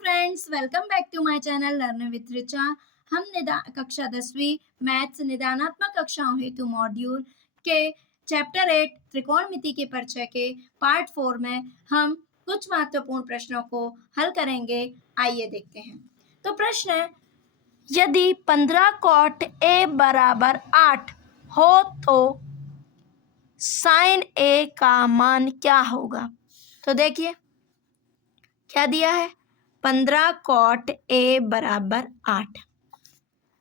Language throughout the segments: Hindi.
Friends, welcome back to my channel learn with Richa. हम कक्षा 10वीं मैथ्स निदानात्मक कक्षाओं हेतु मॉड्यूल के चैप्टर 8 त्रिकोणमिति के परिचय के पार्ट 4 में हम कुछ महत्वपूर्ण प्रश्नों को हल करेंगे। आइए देखते हैं। तो प्रश्न है, यदि 15 कॉट ए बराबर 8 हो तो साइन ए का मान क्या होगा। तो देखिए क्या दिया है, 15 कॉट ए बराबर 8।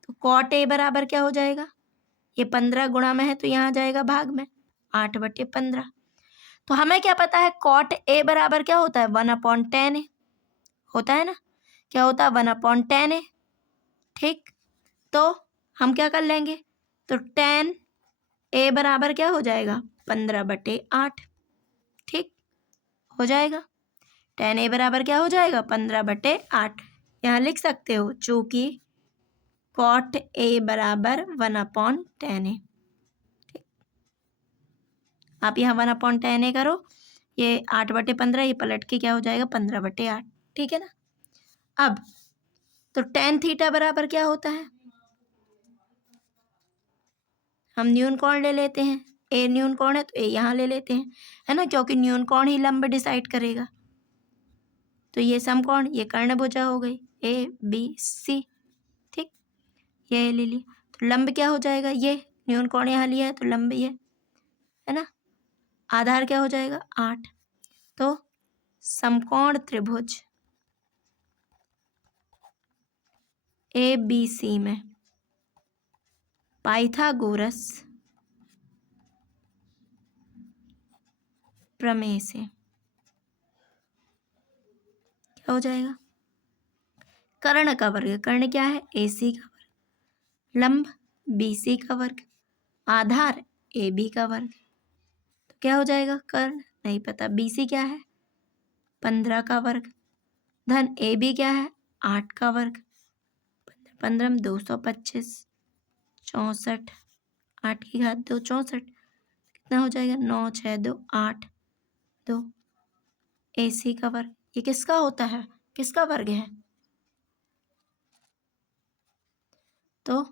तो कॉट ए बराबर क्या हो जाएगा, ये 15 गुणा में है तो यहाँ जाएगा भाग में, 8/15। तो हमें क्या पता है, कॉट ए बराबर क्या होता है, 1/10 है, होता है ना, क्या होता है 1/10 है। ठीक, तो हम क्या कर लेंगे, तो 10 ए बराबर क्या हो जाएगा, 15/8। ठीक, हो जाएगा 10 ए बराबर क्या हो जाएगा, 15/8। यहाँ लिख सकते हो, चूंकि कॉट ए बराबर 1/10 है। ठीक, आप यहाँ 1/10 है करो, ये 8/15, ये पलट के क्या हो जाएगा 15/8। ठीक है ना। अब तो tan थीटा बराबर क्या होता है, हम न्यून कोण ले लेते हैं, ए न्यून कोण है तो ए यहाँ ले लेते हैं, है ना, क्योंकि न्यून कोण ही लंब डिसाइड करेगा। तो ये समकोण, ये कर्णभुजा हो गई ए बी सी। ठीक, ये ले लिया, तो लंब क्या हो जाएगा, ये न्यून कोण यहाँ लिया है तो लंब ये है ना, आधार क्या हो जाएगा 8। तो समकोण त्रिभुज ए बी सी में पाइथागोरस प्रमेय से क्या हो जाएगा, कर्ण का वर्ग, कर्ण क्या है ए सी का वर्ग, लंब बी सी का वर्ग, आधार ए बी का वर्ग। तो क्या हो जाएगा, कर्ण नहीं पता, बी सी क्या है 15 का वर्ग, धन ए बी क्या है 8 का वर्ग, 15 225, 64, 8 की घात 2 64, कितना हो जाएगा 9 6 2 8 2, ए सी का वर्ग। ये किसका होता है, किसका वर्ग है, तो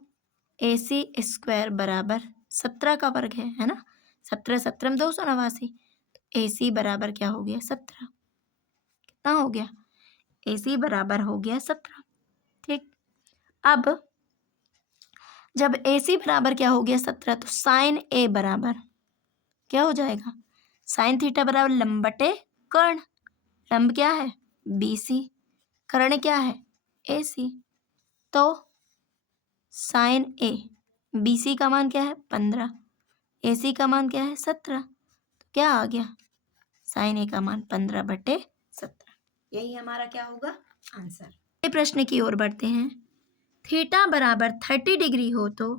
ए सी स्क्वायर बराबर 17 का वर्ग है ना, 17 17 में 289, तो ए सी बराबर क्या हो गया 17, कितना हो गया, ए सी बराबर हो गया 17। ठीक, अब जब ए सी बराबर क्या हो गया 17, तो साइन ए बराबर क्या हो जाएगा, साइन थीटा बराबर लंब बटे कर्ण, लंब क्या है बी सी, कर्ण क्या है ए सी। तो साइन ए, बी सी का मान क्या है 15, ए सी का मान क्या है 17, तो क्या आ गया, साइन ए का मान 15/17। यही हमारा क्या होगा आंसर। प्रश्न की ओर बढ़ते हैं। थीटा बराबर 30 डिग्री हो तो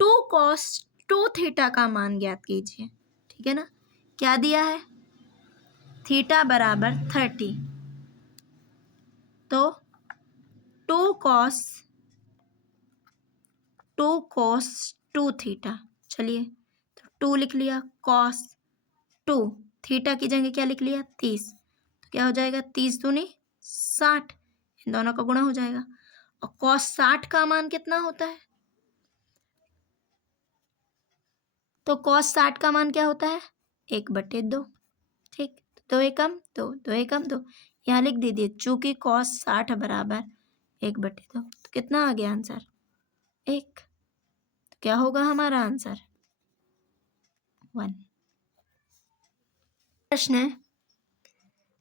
2 cos 2 थीटा का मान ज्ञात कीजिए। ठीक है ना, क्या दिया है, थीटा बराबर 30, तो 2 cos 2 थीटा, चलिए तो 2 लिख लिया, cos 2 थीटा की जगह क्या लिख लिया 30, तो क्या हो जाएगा 30 दूनी 60, इन दोनों का गुणा हो जाएगा। और cos 60 का मान कितना होता है, तो cos 60 का मान क्या होता है 1/2। ठीक, 2 एकम 2, 2 एकम 2, यहाँ लिख दीजिए, चूंकि cos 60 बराबर 1/2, तो कितना आ गया आंसर 1। तो क्या होगा हमारा आंसर 1। प्रश्न है,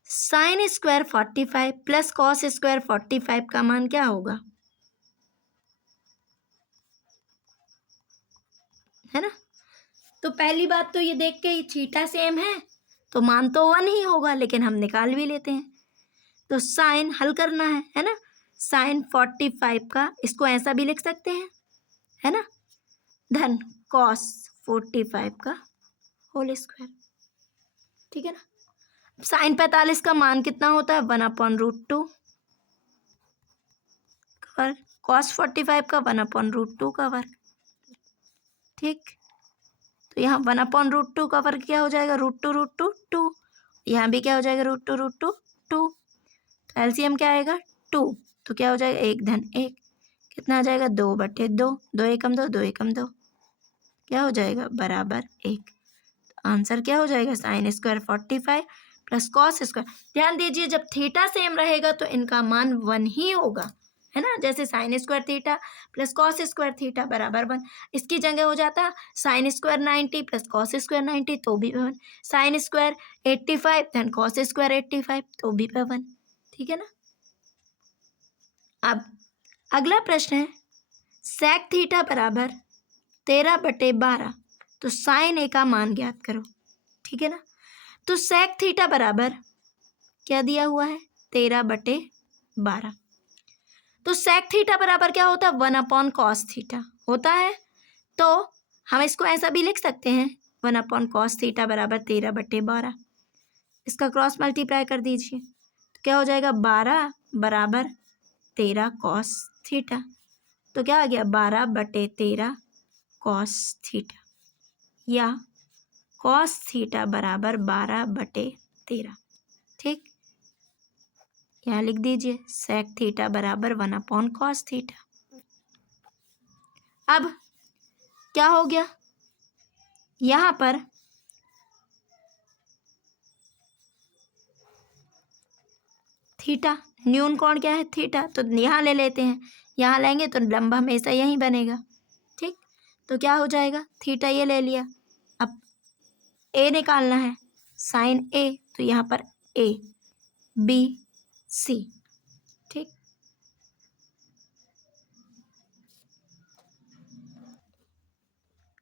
sine square 45 plus cos square 45 का मान क्या होगा, है ना। तो पहली बात तो ये देख के थीटा सेम है तो मान तो 1 ही होगा, लेकिन हम निकाल भी लेते हैं। तो साइन हल करना है ना, साइन 45 का इसको ऐसा भी लिख सकते हैं, है ना, धन कॉस 45 का होल स्क्वायर। ठीक है ना, साइन 45 का मान कितना होता है 1/√2 का वर्ग, कॉस 45 का 1/√2 का वर्ग। ठीक, तो यहाँ 1/√2 का वर्ग क्या हो जाएगा, √2 √2 2, यहाँ भी क्या हो जाएगा √2 √2 2, तो एलसीएम क्या आएगा 2, तो क्या हो जाएगा 1 धन 1, कितना आ जाएगा 2/2, 2 एकम 2, 2 एकम 2, क्या हो जाएगा बराबर 1। आंसर क्या हो जाएगा sine square 45 plus cos square. ध्यान दीजिए जब थीटा सेम रहेगा तो इनका मान 1 ही होगा, है ना। जैसे sine square theta plus cos square theta बराबर 1, इसकी जगह हो जाता sine square 90 plus cos square 90 तो भी 1, साइन स्क्वायर 85 धन कॉस स्क्वायर 85 तो भी 1, ठीक है ना। अब अगला प्रश्न है सेक थीटा बराबर 13/12, तो साइन ए का मान ज्ञात करो, ठीक है ना। तो सेक थीटा बराबर क्या दिया हुआ है 13/12, तो सेक थीटा बराबर क्या होता है 1/cos थीटा होता है, तो हम इसको ऐसा भी लिख सकते हैं 1/cos थीटा बराबर 13/12, इसका क्रॉस मल्टीप्लाई कर दीजिए तो क्या हो जाएगा 12 बराबर 13 cos थीटा, तो क्या आ गया 12/13 cos थीटा, या cos थीटा बराबर 12/13, ठीक। यहाँ लिख दीजिए सेक थीटा बराबर 1/cos थीटा। अब क्या हो गया यहाँ पर थीटा, न्यून कोण क्या है थीटा, तो यहाँ ले लेते हैं, यहाँ लेंगे तो लंब हमेशा यहीं बनेगा, ठीक। तो क्या हो जाएगा थीटा ये ले लिया, अब ए निकालना है साइन ए, तो यहाँ पर ए बी सी, ठीक।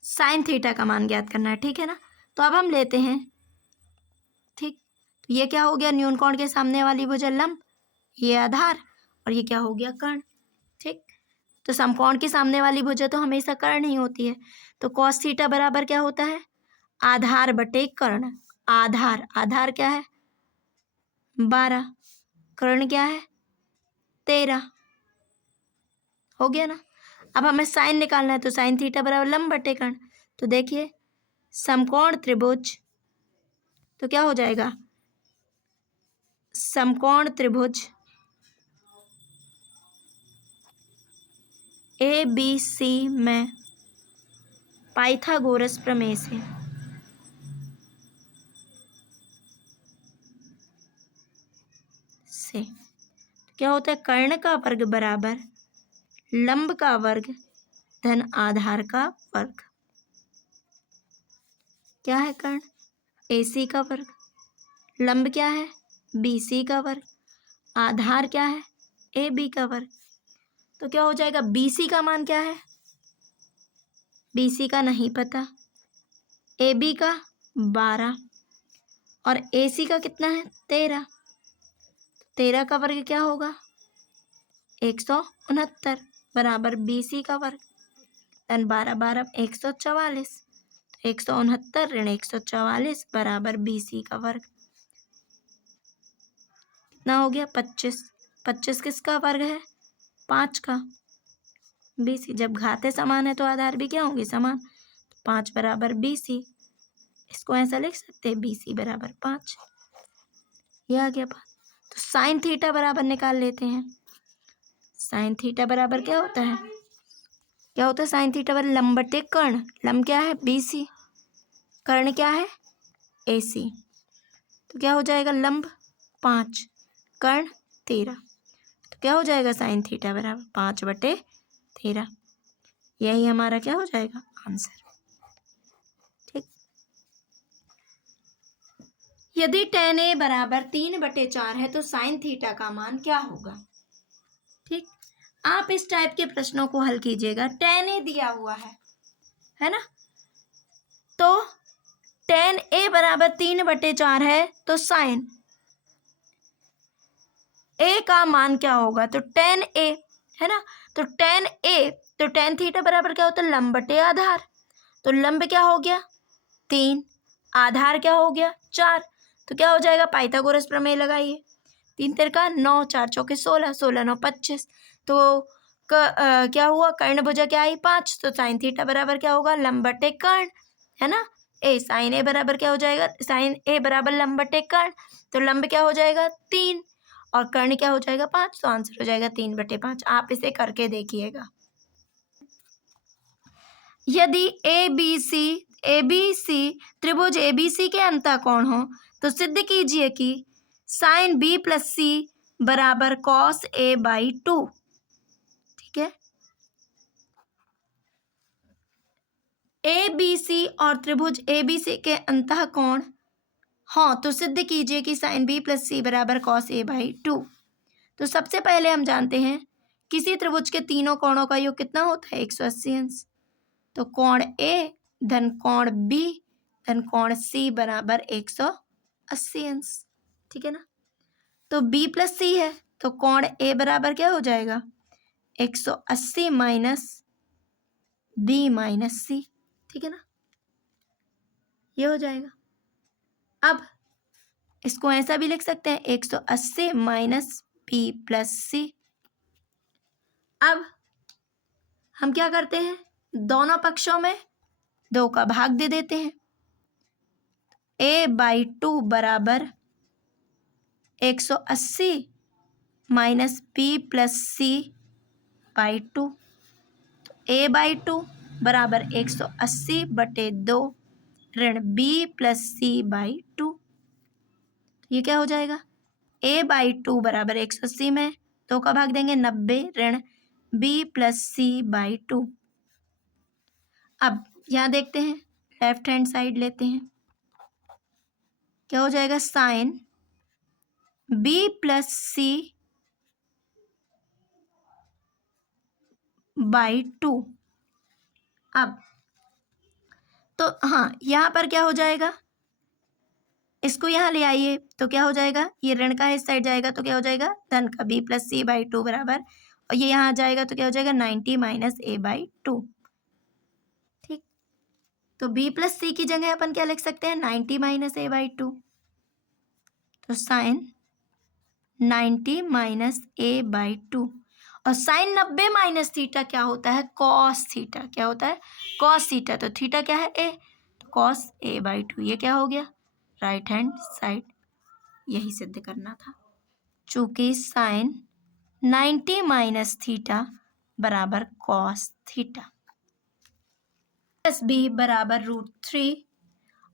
साइन थीटा का मान ज्ञात करना है, ठीक है ना। तो अब हम लेते हैं, ठीक, तो ये क्या हो गया न्यून कोण के सामने वाली भुजा लंब, ये आधार, और ये क्या हो गया कर्ण, ठीक। तो समकोण के सामने वाली भुजा तो हमेशा कर्ण ही होती है, तो कॉस थीटा बराबर क्या होता है आधार बटे कर्ण, आधार आधार क्या है 12, कर्ण क्या है 13, हो गया ना। अब हमें साइन निकालना है, तो साइन थीटा बराबर लंब बटे कर्ण, तो देखिए समकोण त्रिभुज, तो क्या हो जाएगा समकोण त्रिभुज ए बी सी में पाइथागोरस प्रमेय से क्या होता है कर्ण का वर्ग बराबर लंब का वर्ग धन आधार का वर्ग, क्या है कर्ण AC का वर्ग, लंब क्या है BC का वर्ग, आधार क्या है AB का वर्ग, तो क्या हो जाएगा BC का मान क्या है BC का नहीं पता, AB का 12 और AC का कितना है 13, 13 का वर्ग क्या होगा 169 बराबर BC का वर्ग, धन 12 12 144, 169 ऋण 144 बराबर BC का वर्ग, कितना हो गया 25, 25 किसका वर्ग है 5 का, BC जब घाते समान है तो आधार भी क्या होंगे समान, 5 बराबर BC, इसको ऐसा लिख सकते हैं BC बराबर 5, ये आ गया बात। तो साइन थीटा बराबर निकाल लेते हैं, साइन थीटा बराबर क्या होता है साइन थीटा बराबर लंब बटे कर्ण, लंब क्या है BC, कर्ण क्या है AC, तो क्या हो जाएगा लंब 5 कर्ण 13, तो क्या हो जाएगा साइन थीटा बराबर 5/13, यही हमारा क्या हो जाएगा आंसर, ठीक। यदि tan A बराबर 3/4 है तो साइन थीटा का मान क्या होगा, ठीक। आप इस टाइप के प्रश्नों को हल कीजिएगा, tan A दिया हुआ है ना, तो tan A बराबर 3/4 है, तो साइन A का मान क्या होगा, तो tan A है ना, तो tan A, तो tan थीटा बराबर क्या होता है लंब बटे आधार, तो लंब क्या हो गया 3, आधार क्या हो गया 4, तो क्या हो जाएगा पाइथागोरस प्रमेय लगाइए, 3 तिरका 9, 4 चौके 16, 16 9 25, तो क्या हुआ कर्ण भुजा क्या आई 5, तो साइन थीटा बराबर क्या होगा लंब बटे कर्ण, है ना। साइन ए बराबर क्या हो जाएगा साइन ए बराबर लंब बटे कर्ण, तो लंब क्या हो जाएगा 3, और कर्ण क्या हो जाएगा 5, तो आंसर हो जाएगा 3/5। आप इसे करके देखिएगा। यदि ए बी सी त्रिभुज ए बी सी के अंतःकोण हो तो सिद्ध कीजिए कि साइन बी प्लस सी बराबर कॉस ए बाई 2। ठीक है, ए बी सी और त्रिभुज ए बी सी के अंतःकोण हो तो सिद्ध कीजिए कि साइन बी प्लस सी बराबर कॉस ए बाई 2। तो सबसे पहले हम जानते हैं किसी त्रिभुज के तीनों कोणों का योग कितना होता है 180 अंश। तो कोण ए धन कोण बी धन कोण सी बराबर 180 अंश। ठीक है ना, तो बी प्लस सी है तो कोण ए बराबर क्या हो जाएगा 180 माइनस बी माइनस सी। ठीक है ना, ये हो जाएगा। अब इसको ऐसा भी लिख सकते हैं 180 माइनस बी प्लस सी। अब हम क्या करते हैं, दोनों पक्षों में 2 का भाग दे देते हैं। a बाई 2 बराबर 180 minus B plus C by 2। a by 2 बराबर 180/2 ऋण b प्लस सी बाई 2। ये क्या हो जाएगा, a बाई 2 बराबर 180 में 2 का भाग देंगे 90 ऋण b प्लस सी बाई 2। अब यहाँ देखते हैं, लेफ्ट हैंड साइड लेते हैं, क्या हो जाएगा sine b plus C by 2। अब तो हाँ, यहाँ पर क्या हो जाएगा, इसको यहाँ ले आइए तो क्या हो जाएगा, ये ऋण का इस साइड जाएगा तो क्या हो जाएगा धन का b प्लस सी बाई 2 बराबर, और ये यहाँ जाएगा तो क्या हो जाएगा 90 माइनस a बाई 2। ठीक, तो b प्लस सी की जगह अपन क्या लिख सकते हैं 90 माइनस a बाई 2। तो साइन 90 माइनस a बाई 2, और साइन 90 माइनस थीटा क्या होता है कॉस थीटा। क्या होता है कॉस थीटा, तो थीटा क्या है a, तो कॉस a बाई 2। ये क्या हो गया राइट हैंड साइड, यही सिद्ध करना था। चूंकि साइन 90 माइनस थीटा बराबर कॉस थीटा। प्लस बी बराबर √3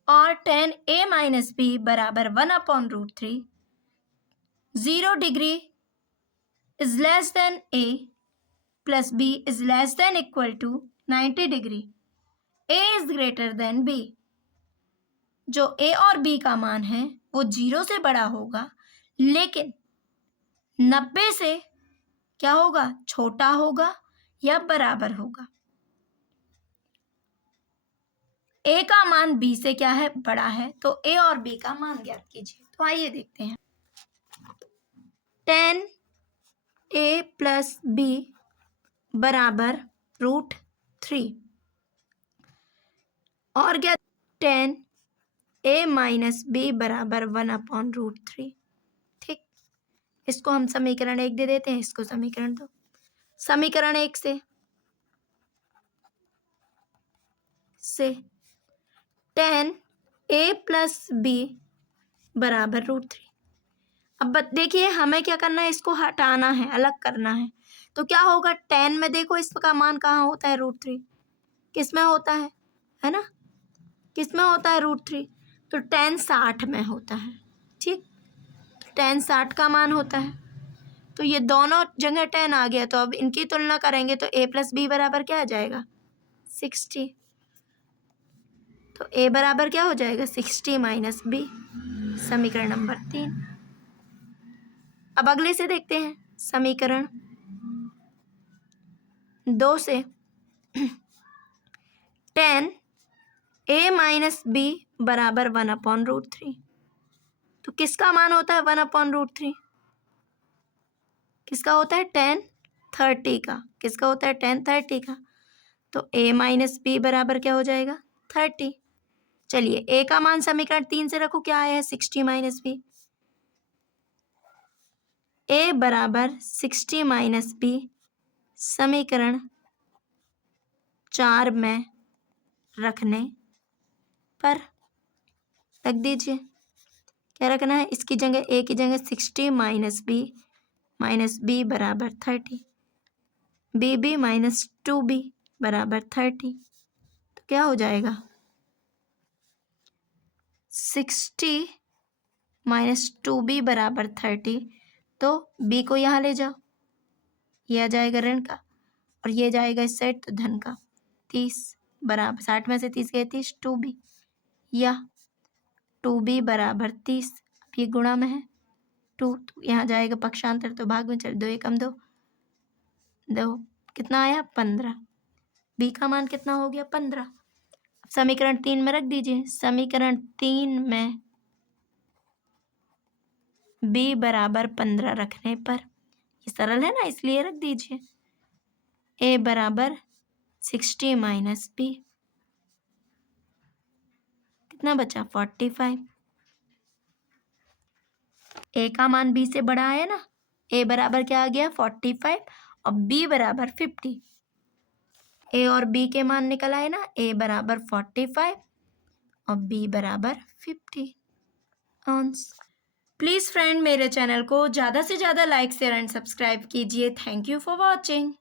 और tan a माइनस बी बराबर 1/√3। 0 degree is less than a plus b is less than equal to 90 degree. a is greater than b। जो a और b का मान है वो 0 से बड़ा होगा, लेकिन 90 से क्या होगा छोटा होगा या बराबर होगा। a का मान b से क्या है बड़ा है, तो a और b का मान ज्ञात कीजिए। तो आइए देखते हैं, tan a प्लस b बराबर √3 और क्या tan a माइनस बी बराबर 1/√3। ठीक, इसको हम समीकरण 1 दे देते हैं, इसको समीकरण 2। समीकरण 1 से tan a प्लस बी बराबर √3। अब देखिए हमें क्या करना है, इसको हटाना है, अलग करना है। तो क्या होगा tan में देखो इसका मान कहाँ होता है √3, किस में होता है ना, किस में होता है √3, तो tan 60 में होता है। ठीक, tan 60 का मान होता है, तो ये दोनों जगह tan आ गया, तो अब इनकी तुलना करेंगे तो a प्लस बी बराबर क्या आ जाएगा 60। तो a बराबर क्या हो जाएगा 60 माइनस बी, समीकरण नंबर 3। अब अगले से देखते हैं, समीकरण 2 से tan a माइनस बी बराबर 1/√3। तो किसका मान होता है 1/√3, किसका होता है tan 30 का, किसका होता है tan 30 का। तो a माइनस बी बराबर क्या हो जाएगा 30। चलिए a का मान समीकरण 3 से रखो, क्या आया है 60 माइनस बी। a बराबर 60 माइनस बी समीकरण 4 में रखने पर रख दीजिए, क्या रखना है, इसकी जगह ए की जगह 60 माइनस बी बराबर 30, बी माइनस 2b बराबर 30। तो क्या हो जाएगा, 60 माइनस 2b बराबर 30। तो b को यहाँ ले जाओ, ये आ जाएगा ऋण का और ये जाएगा इस साइड तो धन का। 30 बराबर 60 में से 30 गए 30, 2b या 2b बराबर 30। अब ये गुणा में है 2, तो यहाँ जाएगा पक्षांतर तो भाग में चल, 2 एकम 2, 2 कितना आया 15। b का मान कितना हो गया 15। अब समीकरण 3 में रख दीजिए, समीकरण 3 में b बराबर 15 रखने पर, ये सरल है ना इसलिए रख दीजिए, a बराबर 60 माइनस b, कितना बचा 45। a का मान b से बड़ा है ना, a बराबर क्या आ गया 45 और b बराबर 50। a और b के मान निकल आए ना, a बराबर 45 और b बराबर 50 आंस। प्लीज़ फ्रेंड मेरे चैनल को ज़्यादा से ज़्यादा लाइक शेयर एंड सब्सक्राइब कीजिए। Thank you for watching.